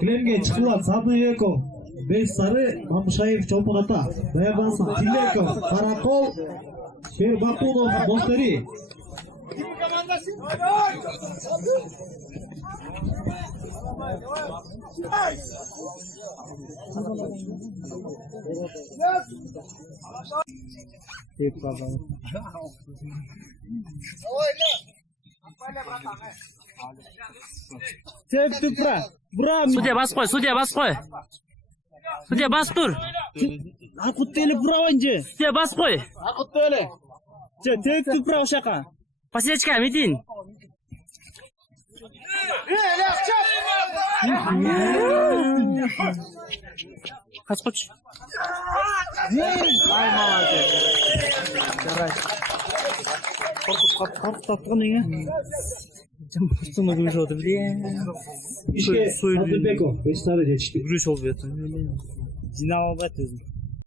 Кілемге Чықылат Садыбеков, 5 сары, Мамышаев Чолпон Ата, Даярдансын Тилеков, Қарақол, Шербақунов, Моштари. Судья бас қой, судья бас қой. Судья бас тұр. Акуттелі бұра önce. Судья бас қой. Акуттелі. Тек бұра ошақа. Посечка, метин. Қасқоч. Ай, молодец. Жарай. Қорқып таптығын ең. Соны күріш oldu біле. İşte Садыбеков, 5 сары жетішті. Күріш oldu бетін. Жинал бәт өзін.